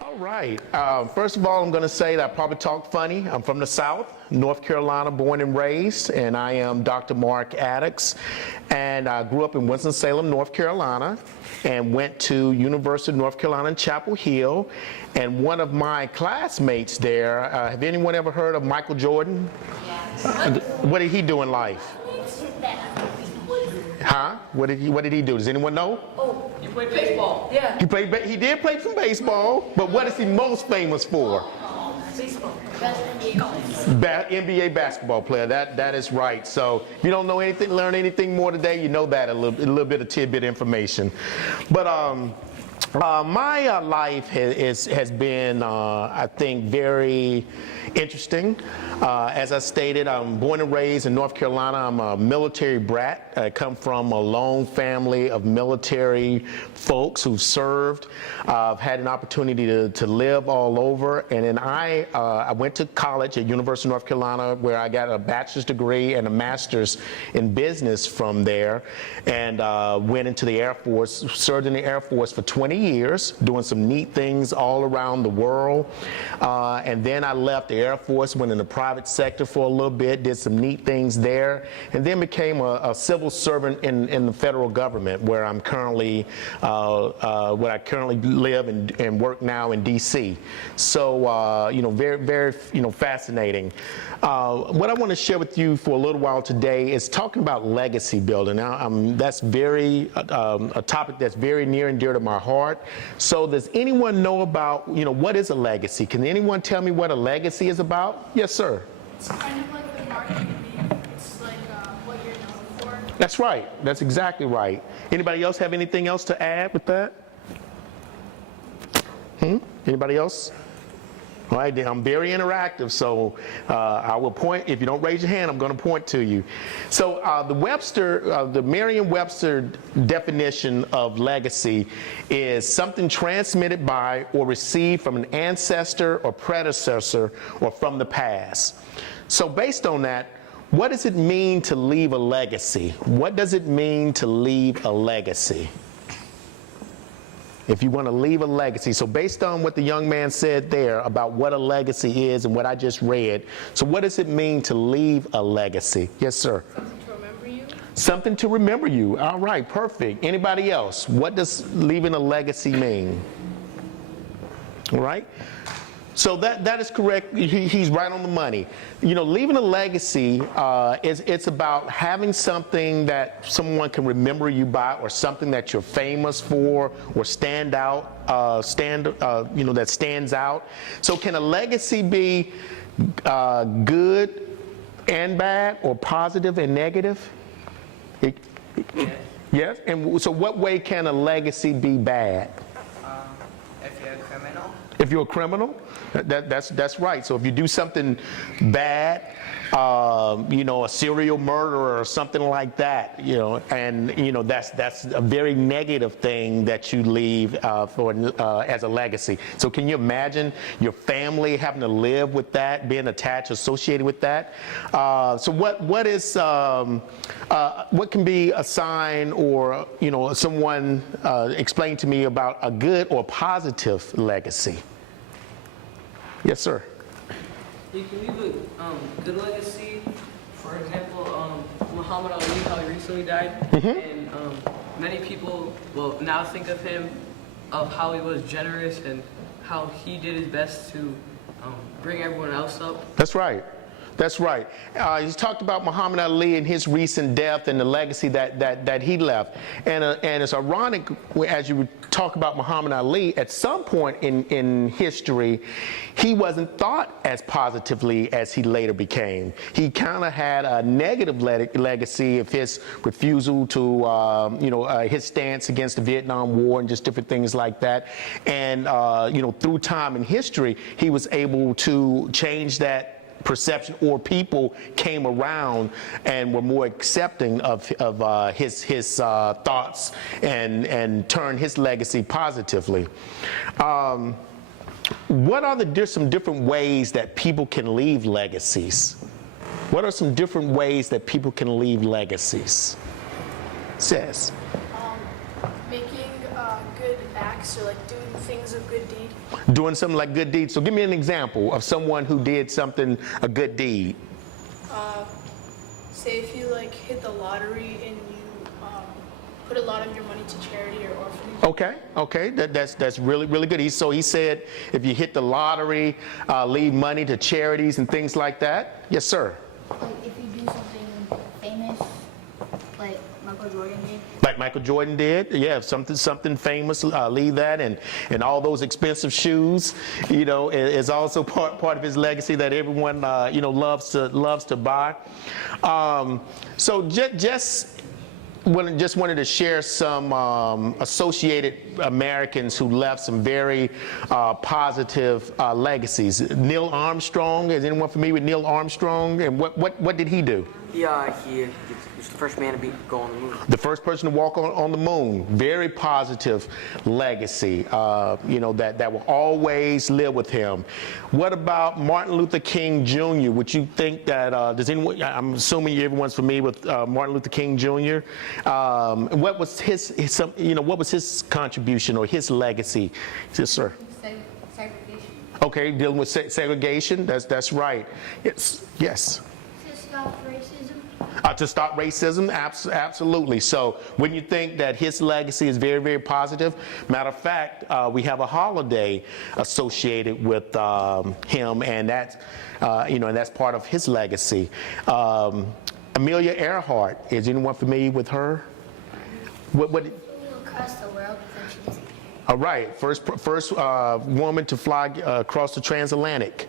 All right. First of all, I'm going to say that I probably talk funny. I'm from the South, North Carolina, born and raised, and I am Dr. Mark Attucks. And I grew up in Winston-Salem, North Carolina, and went to University of North Carolina in Chapel Hill. And one of my classmates there, have anyone ever heard of Michael Jordan? Yes. What did he do in life? Huh? What did he do? Does anyone know? Oh, he played baseball. Yeah. He did play some baseball, but what is he most famous for? Baseball. NBA basketball player. That is right. So if you don't know anything, learn anything more today, you know that a little bit of tidbit information. But my life has been, I think, very interesting. As I stated, I'm born and raised in North Carolina. I'm a military brat. I come from a long family of military folks who've served. I've had an opportunity to live all over. And then I went to college at University of North Carolina, where I got a bachelor's degree and a master's in business from there, and went into the Air Force, served in the Air Force for 20 years, doing some neat things all around the world. And then I left the Air Force, went in the private sector for a little bit, did some neat things there, and then became a civil servant in the federal government, where I'm currently, where I currently live and work now in D.C. So, very, very, fascinating. What I want to share with you for a little while today is talking about legacy building. Now, that's very, a topic that's very near and dear to my heart. So does anyone know about, what is a legacy? Can anyone tell me what a legacy is about? Yes, sir. It's kind of like the marketing. It's like what you're known for. That's right. That's exactly right. Anybody else have anything else to add with that? Anybody else? All right, I'm very interactive, so I will point. If you don't raise your hand, I'm going to point to you. So the Merriam-Webster definition of legacy is something transmitted by or received from an ancestor or predecessor or from the past. So based on that, what does it mean to leave a legacy? What does it mean to leave a legacy? If you want to leave a legacy. So based on what the young man said there about what a legacy is and what I just read, so what does it mean to leave a legacy? Yes, sir. Something to remember you. Something to remember you. All right, perfect. Anybody else? What does leaving a legacy mean? All right. So that is correct. He's right on the money. Leaving a legacy it's about having something that someone can remember you by, or something that you're famous for, or stand out, that stands out. So can a legacy be good and bad, or positive and negative? Yes. And so what way can a legacy be bad? If you're a criminal. If you're a criminal, that's right. So if you do something bad, a serial murderer or something like that, and that's a very negative thing that you leave as a legacy. So can you imagine your family having to live with that, being attached, associated with that? So what can be a sign, or someone explain to me about a good or positive legacy? Yes, sir. You can leave a good legacy. For example, Muhammad Ali, how he recently died, and many people will now think of him, of how he was generous and how he did his best to bring everyone else up. That's right. That's right. He's talked about Muhammad Ali and his recent death and the legacy that he left. And it's ironic, as you talk about Muhammad Ali, at some point in history, he wasn't thought as positively as he later became. He kind of had a negative legacy of his refusal to, his stance against the Vietnam War and just different things like that. And, through time and history, he was able to change that perception, or people came around and were more accepting of his thoughts and turned his legacy positively. What are some different ways that people can leave legacies? What are some different ways that people can leave legacies? Says. Making good acts acts or like doing things of good deed. Doing something like good deeds. So give me an example of someone who did something, a good deed. Say if you like hit the lottery and you put a lot of your money to charity or orphanage. Okay, that's really good. He said if you hit the lottery, leave money to charities and things like that. Yes, sir. Like if you do something famous, like Michael Jordan did. Like Michael Jordan did, yeah, something famous, leave that, and all those expensive shoes, is also part of his legacy that everyone, loves to buy. So just wanted to share some associated Americans who left some very positive legacies. Neil Armstrong, is anyone familiar with Neil Armstrong? And what did he do? He was the first man to go on the moon. The first person to walk on the moon. Very positive legacy, that will always live with him. What about Martin Luther King Jr.? Would you think that, does anyone, I'm assuming everyone's familiar with Martin Luther King Jr. What was his contribution or his legacy? Yes, sir. Segregation. Okay, dealing with segregation. That's right. Yes. To stop racism. To stop racism, absolutely. So when you think that his legacy is very, very positive, matter of fact, we have a holiday associated with him, and that's and that's part of his legacy. Amelia Earhart, is anyone familiar with her? What? Across the world because she doesn't. All right, first woman to fly across the transatlantic,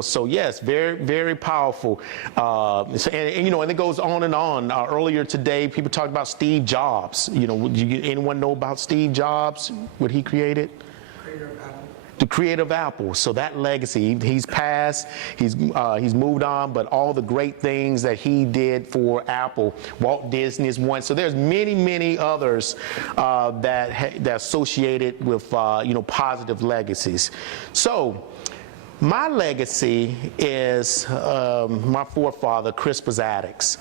so yes, very, very powerful. And it goes on and on. Earlier today, people talked about Steve Jobs. Would anyone know about Steve Jobs? What he created? The creator of Apple. So that legacy, he's passed, he's moved on, but all the great things that he did for Apple. Walt Disney is one. So there's many others that associated with positive legacies. So my legacy is my forefather, Crispus Attucks.